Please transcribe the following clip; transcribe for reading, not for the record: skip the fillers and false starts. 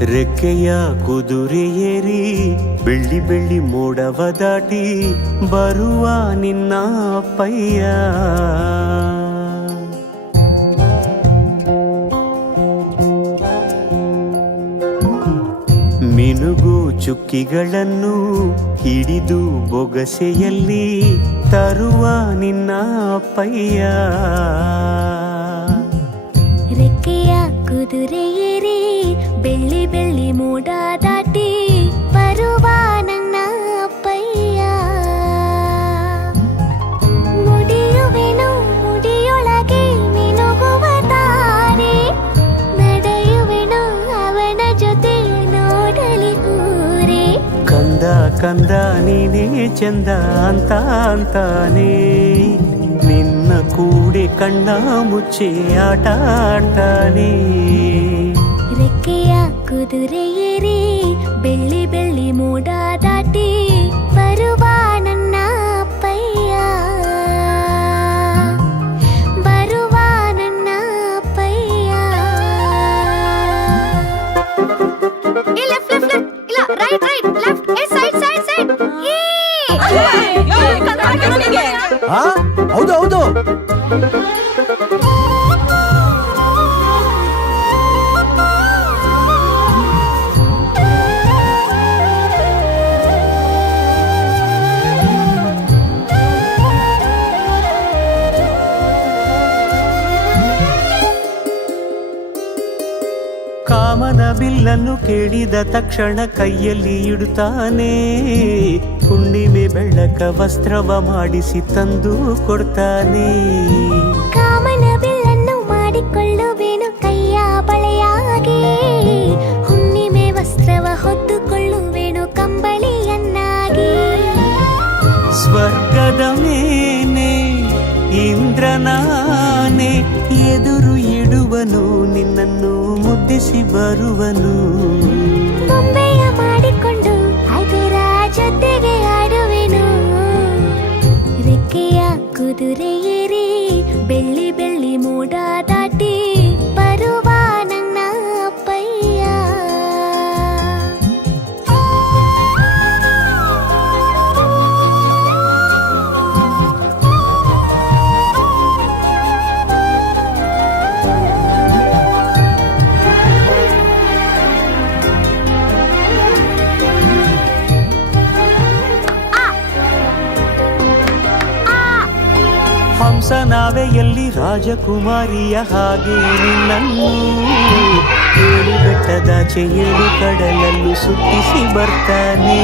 ರೆಕ್ಕೆಯ ಕುದುರೆ ಏರಿ ಬೆಳ್ಳಿ ಬೆಳ್ಳಿ ಮೋಡವ ದಾಟಿ ಬರುವ ನಿನ್ನ ಅಪ್ಪಯ್ಯ. ಮಿನುಗು ಚುಕ್ಕಿಗಳನ್ನು ಹಿಡಿದು ಬೊಗಸೆಯಲ್ಲಿ ತರುವ ನಿನ್ನ ಅಪ್ಪಯ್ಯ. ರೆಕ್ಕೆಯ ಕುದುರೆ ಏರಿ ಬೆಳ್ಳಿ ಬೆಳ್ಳಿ ಮೋಡ ದಾಟಿ ಬರುವ ನನ್ನ ಅಪ್ಪಯ್ಯ. ಮುಡಿಯುವೆನು ಮುಡಿಯೊಳಗೆ ಮಿನುಗುವ ತಾರೆ, ನಡೆಯುವೆನು ಅವನ ಜೊತೆ ನೋಡಲಿ ಊರೇ. ಕಂದ ಕಂದ ನೀನೇ ಚಂದ ಅಂತ ಅಂತಾನೆ, ನಿನ್ನ ಕೂಡೆ ಕಣ್ಣ ಮುಚ್ಚೆ ಆಟ ಆಡ್ತಾನೆ. ರೆಕ್ಕೆಯ ಕುದುರೆ ಏರಿ ಬೆಳ್ಳಿ ಬೆಳ್ಳಿ ಮೋಡ ದಾಟಿ ಬರುವ ನನ್ನ ಅಪ್ಪಯ್ಯ. ಬರುವ ನನ್ನ ಅಪ್ಪಯ್ಯ. ಇಲ್ಲ right right left side side side. ಹೌದು ಹೌದು. ಕಾಮನ ಬಿಲ್ಲನ್ನು ಕೇಳಿದ ತಕ್ಷಣ ಕೈಯಲ್ಲಿ ಇಡುತ್ತಾನೆ, ಹುಣ್ಣಿಮೆ ಬೆಳಕ ವಸ್ತ್ರವ ಮಾಡಿಸಿ ತಂದು ಕೊಡ್ತಾನೆ. ಕಾಮನ ಬಿಲ್ಲನ್ನು ಮಾಡಿಕೊಳ್ಳುವೆನು ಕೈಯ ಬಳೆಯಾಗಿ, ಹುಣ್ಣಿಮೆ ವಸ್ತ್ರವ ಹೊತ್ತುಕೊಳ್ಳುವೆನು ಕಂಬಳಿಯನ್ನಾಗಿ. ಸ್ವರ್ಗದ ಮೇನೆ ಇಂದ್ರನಾನೆ ಎದುರು ಇಡುವನು, ನಿನ್ನನ್ನು ಮುದ್ದಿಸಿ ಬರುವನು. ಬೊಂಬೆಯ ಮಾಡಿಕೊಂಡು ಅದರ ಜೊತೆಗೆ ಆಡುವೆನು. ರೆಕ್ಕೆಯ ಕುದುರೆ ಏರಿ ಬೆಳ್ಳಿ ಬೆಳ್ಳಿ ಮೋಡ ದಾಟಿ ಬರುವ ನನ್ನ ಅಪ್ಪಯ್ಯ. ಹಂಸ ನಾವೆಯಲ್ಲಿ ರಾಜಕುಮಾರಿಯ ಹಾಗೆ ನಿನ್ನನ್ನು ಏಳು ಬೆಟ್ಟದಾಚೆ ಏಳು ಕಡಲಲ್ಲೂ ಸುತ್ತಿಸಿ ಬರ್ತಾನೆ.